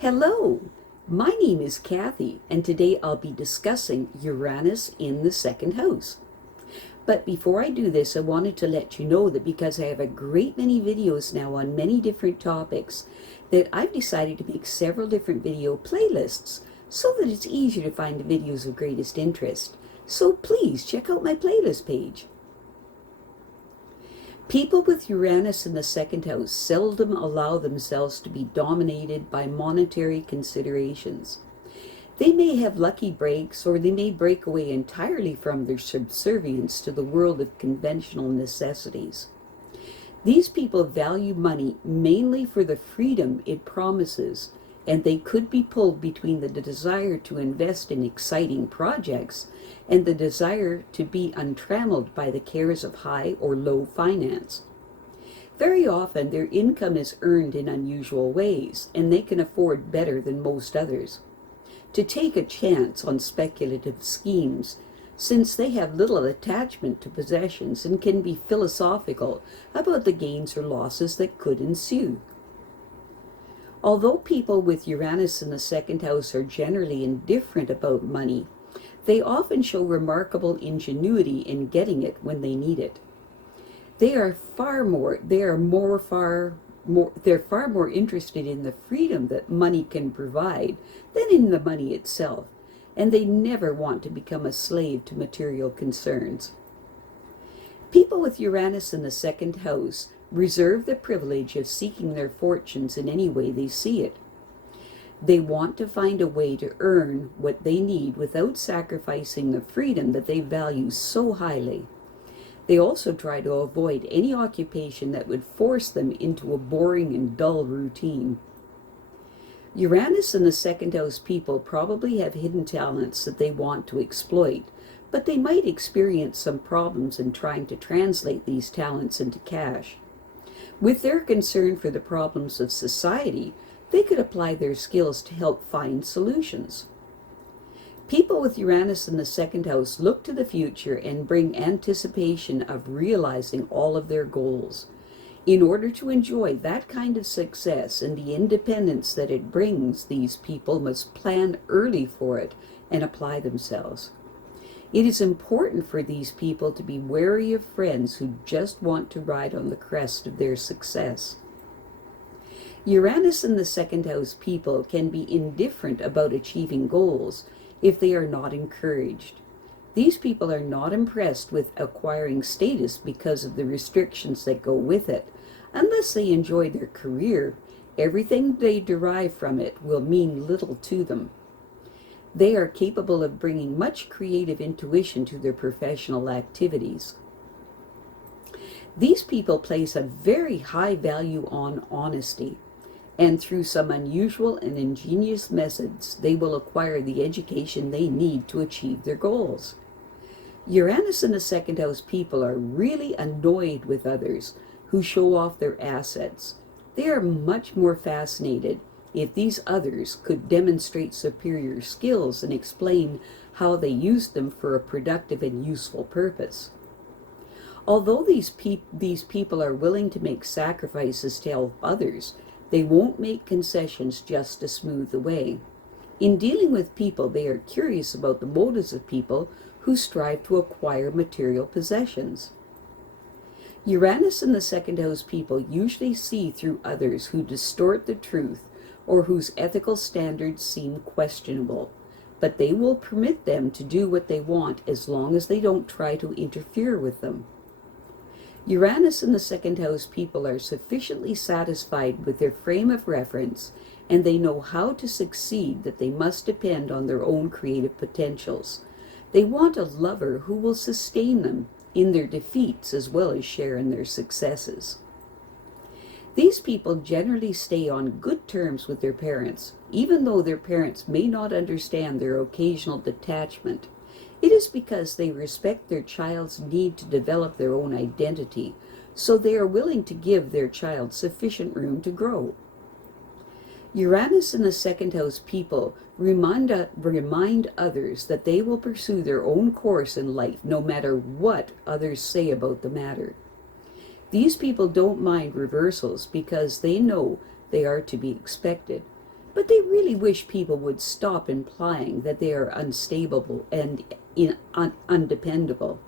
Hello, my name is Kathy, and today I'll be discussing Uranus in the second house. But before I do this, I wanted to let you know that because I have a great many videos now on many different topics, that I've decided to make several different video playlists so that it's easier to find the videos of greatest interest. So please check out my playlist page. People with Uranus in the second house seldom allow themselves to be dominated by monetary considerations. They may have lucky breaks, or they may break away entirely from their subservience to the world of conventional necessities. These people value money mainly for the freedom it promises, and they could be pulled between the desire to invest in exciting projects and the desire to be untrammeled by the cares of high or low finance. Very often their income is earned in unusual ways, and they can afford better than most others to take a chance on speculative schemes, since they have little attachment to possessions and can be philosophical about the gains or losses that could ensue. Although people with Uranus in the second house are generally indifferent about money, they often show remarkable ingenuity in getting it when they need it. They're far more interested in the freedom that money can provide than in the money itself, and they never want to become a slave to material concerns. People with Uranus in the second house reserve the privilege of seeking their fortunes in any way they see it. They want to find a way to earn what they need without sacrificing the freedom that they value so highly. They also try to avoid any occupation that would force them into a boring and dull routine. Uranus in the second house people probably have hidden talents that they want to exploit, but they might experience some problems in trying to translate these talents into cash. With their concern for the problems of society, they could apply their skills to help find solutions. People with Uranus in the second house look to the future and bring anticipation of realizing all of their goals. In order to enjoy that kind of success and the independence that it brings, these people must plan early for it and apply themselves. It is important for these people to be wary of friends who just want to ride on the crest of their success. Uranus in the second house people can be indifferent about achieving goals if they are not encouraged. These people are not impressed with acquiring status because of the restrictions that go with it. Unless they enjoy their career, everything they derive from it will mean little to them. They are capable of bringing much creative intuition to their professional activities. These people place a very high value on honesty, and through some unusual and ingenious methods, they will acquire the education they need to achieve their goals. Uranus in the second house people are really annoyed with others who show off their assets. They are much more fascinated if these others could demonstrate superior skills and explain how they used them for a productive and useful purpose. Although these people are willing to make sacrifices to help others, they won't make concessions just to smooth the way. In dealing with people, they are curious about the motives of people who strive to acquire material possessions. Uranus in the second house people usually see through others who distort the truth or whose ethical standards seem questionable, but they will permit them to do what they want as long as they don't try to interfere with them. Uranus in the second house people are sufficiently satisfied with their frame of reference, and they know how to succeed that they must depend on their own creative potentials. They want a lover who will sustain them in their defeats as well as share in their successes. These people generally stay on good terms with their parents, even though their parents may not understand their occasional detachment. It is because they respect their child's need to develop their own identity, so they are willing to give their child sufficient room to grow. Uranus in the second house people remind others that they will pursue their own course in life no matter what others say about the matter. These people don't mind reversals because they know they are to be expected. but they really wish people would stop implying that they are unstable and undependable.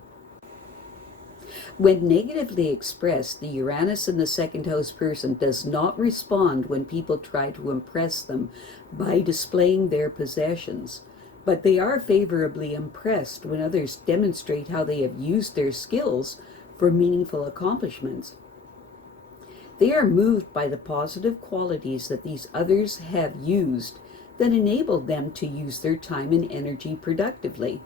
When negatively expressed, the Uranus in the second house person does not respond when people try to impress them by displaying their possessions, but they are favorably impressed when others demonstrate how they have used their skills for meaningful accomplishments. They are moved by the positive qualities that these others have used that enabled them to use their time and energy productively.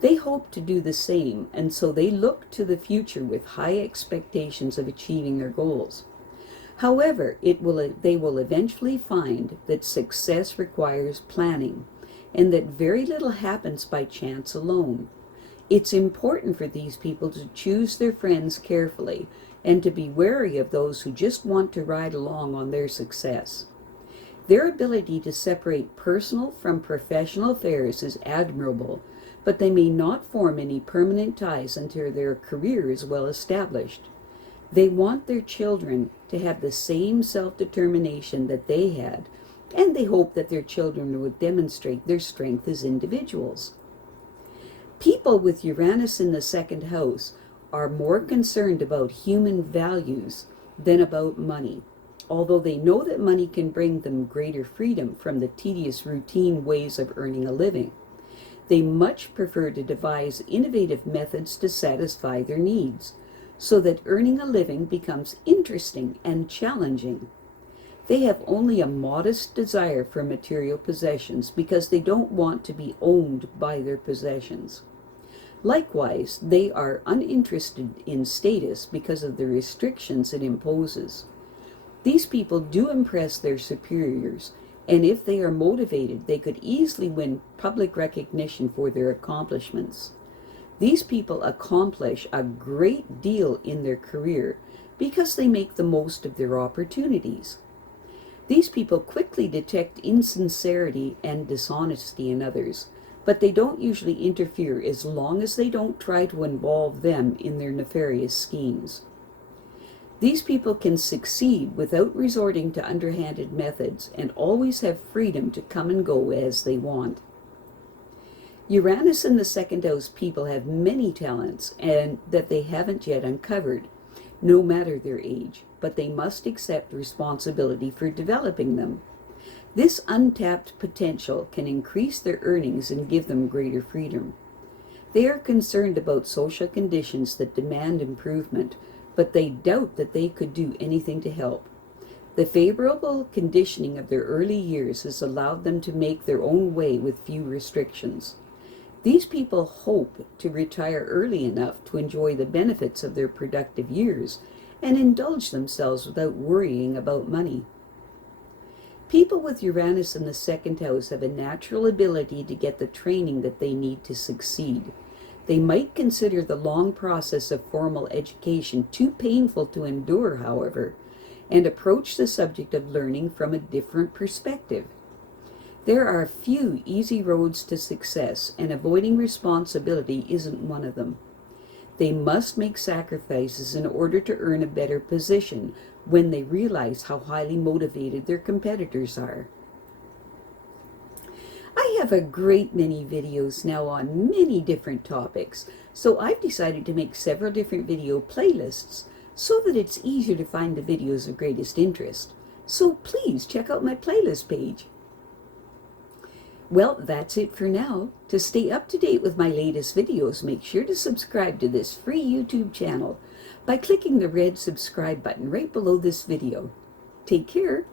They hope to do the same, and so they look to the future with high expectations of achieving their goals. However, they will eventually find that success requires planning, and that very little happens by chance alone. It's important for these people to choose their friends carefully and to be wary of those who just want to ride along on their success. Their ability to separate personal from professional affairs is admirable, but they may not form any permanent ties until their career is well established. They want their children to have the same self-determination that they had, and they hope that their children would demonstrate their strength as individuals. People with Uranus in the second house are more concerned about human values than about money, although they know that money can bring them greater freedom from the tedious routine ways of earning a living. They much prefer to devise innovative methods to satisfy their needs, so that earning a living becomes interesting and challenging. They have only a modest desire for material possessions because they don't want to be owned by their possessions. Likewise, they are uninterested in status because of the restrictions it imposes. These people do impress their superiors, and if they are motivated, they could easily win public recognition for their accomplishments. These people accomplish a great deal in their career because they make the most of their opportunities. These people quickly detect insincerity and dishonesty in others, but they don't usually interfere as long as they don't try to involve them in their nefarious schemes. These people can succeed without resorting to underhanded methods and always have freedom to come and go as they want. Uranus in the second house people have many talents and that they haven't yet uncovered, no matter their age, but they must accept responsibility for developing them. This untapped potential can increase their earnings and give them greater freedom. They are concerned about social conditions that demand improvement, but they doubt that they could do anything to help. The favorable conditioning of their early years has allowed them to make their own way with few restrictions. These people hope to retire early enough to enjoy the benefits of their productive years and indulge themselves without worrying about money. People with Uranus in the second house have a natural ability to get the training that they need to succeed. They might consider the long process of formal education too painful to endure, however, and approach the subject of learning from a different perspective. There are few easy roads to success, and avoiding responsibility isn't one of them. They must make sacrifices in order to earn a better position when they realize how highly motivated their competitors are. I have a great many videos now on many different topics, so I've decided to make several different video playlists so that it's easier to find the videos of greatest interest. So please check out my playlist page. Well, that's it for now. To stay up to date with my latest videos, make sure to subscribe to this free YouTube channel by clicking the red subscribe button right below this video. Take care.